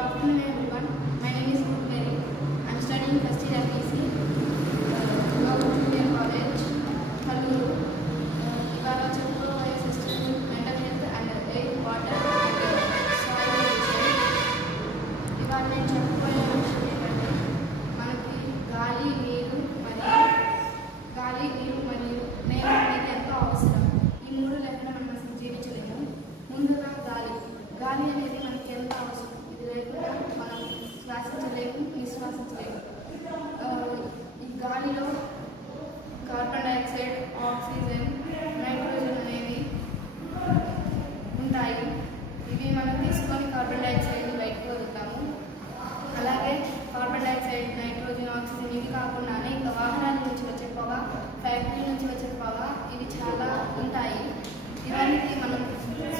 afternoon everyone. My name is Mary. I am studying first year FEC, Junior College, Kalluru. ఇవాళ చెప్పుకోబోయే system mental health and air water and soil విషయం. ఇవాళ నేను చెప్పుకోబోయే విషయం ఏంటంటే మనకి గాలి నీరు మరియు నేల అనేది ఎంతో అవసరం. ఈ మూడు లేకుండా మనం అసలు జీవించలేము. ముందుగా గాలి అనేది మనకి ఎంతో అవసరం. ఇది లేకుండా మనం శ్వాసించలేము, నిశ్వాసించలేము. ఈ గాలిలో కార్బన్ డైఆక్సైడ్, ఆక్సిజన్, నైట్రోజన్ అనేవి ఉంటాయి. ఇవి మనం తీసుకొని కార్బన్ డైఆక్సైడ్ బయటకు వదులుతాము. అలాగే కార్బన్ డైఆక్సైడ్, నైట్రోజన్, ఆక్సిజన్ ఇవి కాకుండానే ఇంకా వాహనాల నుంచి వచ్చే పొగ, ఫ్యాక్టరీ నుంచి వచ్చే పొగ ఇవి చాలా ఉంటాయి. ఇవన్నీ మనం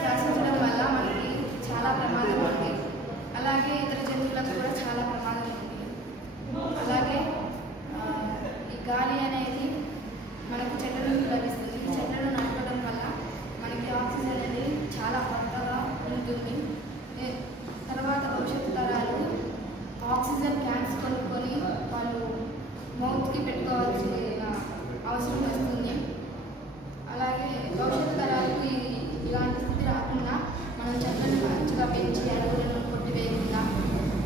శ్వాసించడం వల్ల మనకి చాలా ప్రమాదం ఉంది. అలాగే ఇతర జంతువులకు కూడా చాలా ప్రమాదం ఉంది. అలాగే ఈ గాలి అనేది మనకు చెట్ల నుంచి లభిస్తుంది. ఈ చెట్లను నడపడం వల్ల మనకి ఆక్సిజన్ అనేది చాలా కొత్తగా ఉంటుంది. తర్వాత భవిష్యత్తు తరాలు ఆక్సిజన్ క్యాన్స్ కొనుక్కొని వాళ్ళు మౌత్కి పెట్టుకోవాల్సిన అవసరం వస్తుంది. అలాగే భవిష్యత్తు తరాలకు ఇలాంటి స్థితి రాకుండా మనం చెట్లను మంచిగా పెంచి అడవులను కొట్టివేయకుండా,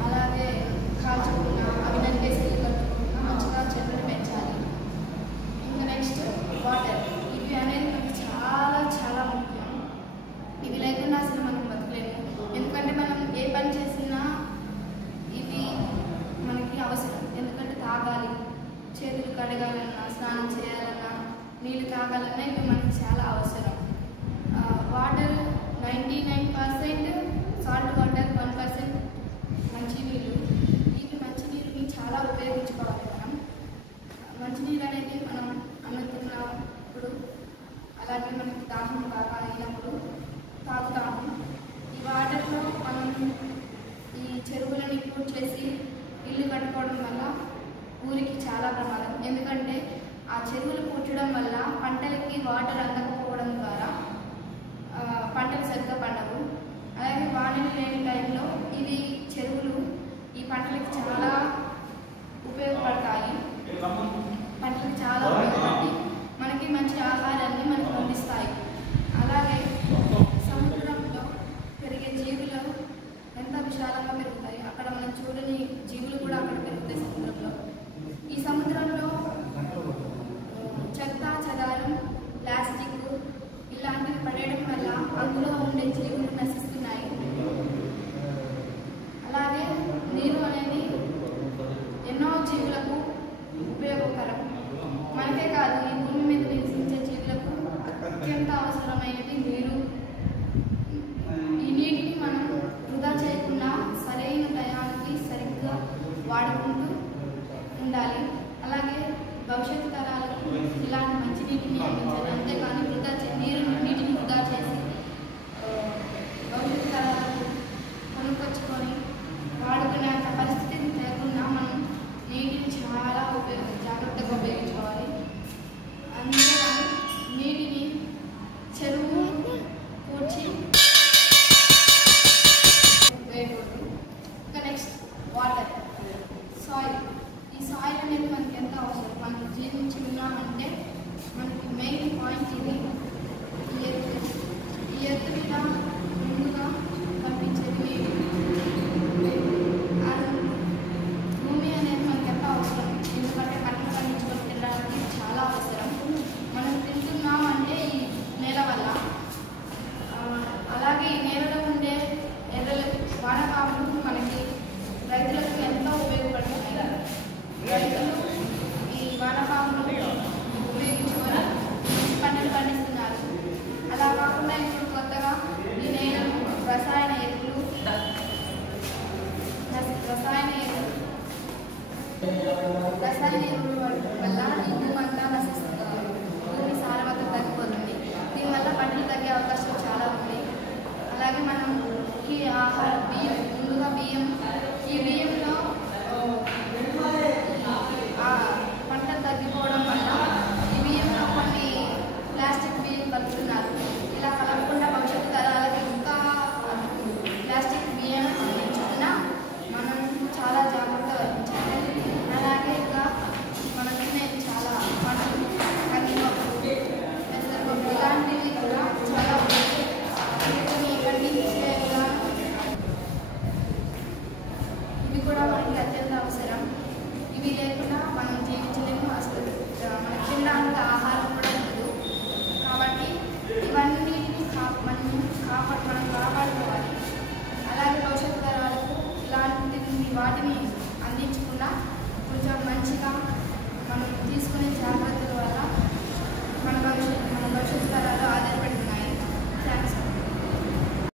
అలాగే కాల్చకుండా, అవి నరికేసి కట్టుకుండా మంచిగా చెట్లను పెంచాలి. ఇంకా నెక్స్ట్ వాటర్. ఇవి అనేది మనకి చాలా చాలా ముఖ్యం. ఇవి లేకుండా అసలు మనం బతకలేము. ఎందుకంటే మనం ఏ పని చేసినా ఇవి మనకి అవసరం. ఎందుకంటే తాగాలి, చేతులు కడగాలన్నా, స్నానం చేయాలన్నా, నీళ్ళు తాగాలన్నా ఇవి మనకి చాలా అవసరం. వాటర్ 99% సాల్ట్ వాటర్, 1% మంచినీళ్ళు. ఇవి మంచినీరుని చాలా ఉపయోగించుకోవాలి. మనం మంచినీళ్ళు అనేది మనం అన్నం తిన్నప్పుడు, అలాగే మనకి దాహం బాగా అయినప్పుడు తాగుతాము. ఈ వాటర్లో మనం ఈ చెరువులను ఇంప్రూవ్ చేసి ఇల్లు కట్టుకోవడం వల్ల ఊరికి చాలా ప్రమాదం. ఎందుకంటే ఆ చెరువులు పూడ్చడం వల్ల పంటలకి వాటర్ అందకపోవడం ద్వారా పంటలు సరిగ్గా పండవు. అలాగే వానలు లేని టైంలో ఇవి చెరువులు ఈ పంటలకి చాలా ఉపయోగపడతాయి. పంటలకు చాలా ఉపయోగపడి మనకి మంచి ఆహారాన్ని మనకు అందిస్తాయి. అలాగే సముద్రంలో పెరిగే జీవులు ఎంత విశాలంగా పెరుగుతాయి. అక్కడ మనం చూడని జీవులు కూడా అక్కడ పెరుగుతాయి సముద్రంలో. ఈ సముద్రంలో చెత్త చెదారం, ప్లాస్టిక్ ఇలాంటివి పడేయడం వల్ల అందులో ఉండే జీవులు నశిస్తున్నాయి. అలాగే నీరు అనేది ఎన్నో జీవులకు ఉపయోగకరం. మనకే కాదు, ఈ భూమి మీద నివసించే జీవులకు అత్యంత అవసరమైనది నీరు. ఈ నీటిని మనం వృధా చేయకుండా సరైన టయానికి సరిగ్గా వాడుకుంటూ ఉండాలి. అలాగే భవిష్యత్తు తరాలకు ఇలాంటి మంచి నీటిని అందించాలి. అంతేకాని నీటిని వృధా చేసి భవిష్యత్తు తరాలకు కొనుక్కొచ్చుకొని వాడుకునే పరిస్థితిని లేకుండా మనం నీటిని చాలా జాగ్రత్తగా ఉపయోగించుకోవాలి. అంతేకాని నీటిని చెరువు పూడ్చి ఉపయోగకూడదు. ఇంకా నెక్స్ట్ వాటర్, సాయిల్. ఈ సాయిల్ అనేది మనకి ఎంత అవసరం. మనం జీవించి ఉన్నామంటే మనకి మెయిన్ పాయింట్ ఇది. ఈ ఎత్తు మీద ముందుగా కనిపించేది భూమి అనేది మనకి ఎంత అవసరం. ఎందుకంటే పంటలు పండించుకొని తినడానికి చాలా అవసరం. మనం తింటున్నామంటే ఈ నేల వల్ల. అలాగే ఈ నేలలో ఉండే ఎర్రలు, వానపాములు మనకి రైతులకు ఎంతో ఉపయోగపడుతున్నాయి. రైతులు ఈ వానపాములు ఉపయోగించుకొని పంటలు పండిస్తున్నారు. అలా కాకుండా ఇప్పుడు కొత్తగా ఈ నేలను రసాయన ఎరువుల వల్ల ఈ భూమి అంతా నశిస్తుంది. భూమి సారవంతం తగ్గిపోతుంది. దీనివల్ల పంటలు తగ్గే అవకాశాలు చాలా ఉన్నాయి. అలాగే మనం ఈ బియ్యం, ముందుగా ఈ బియ్యంలో పంటలు తగ్గిపోవడం వల్ల ఈ బియ్యంలో కొన్ని ప్లాస్టిక్ బియ్యం కలుపుతున్నారు. ఇలా కలపకుండా భవిష్యత్తు తరాలకి ఇంకా ప్లాస్టిక్ బియ్యం అందించుకున్న తీసుకునే జాగ్రత్తలు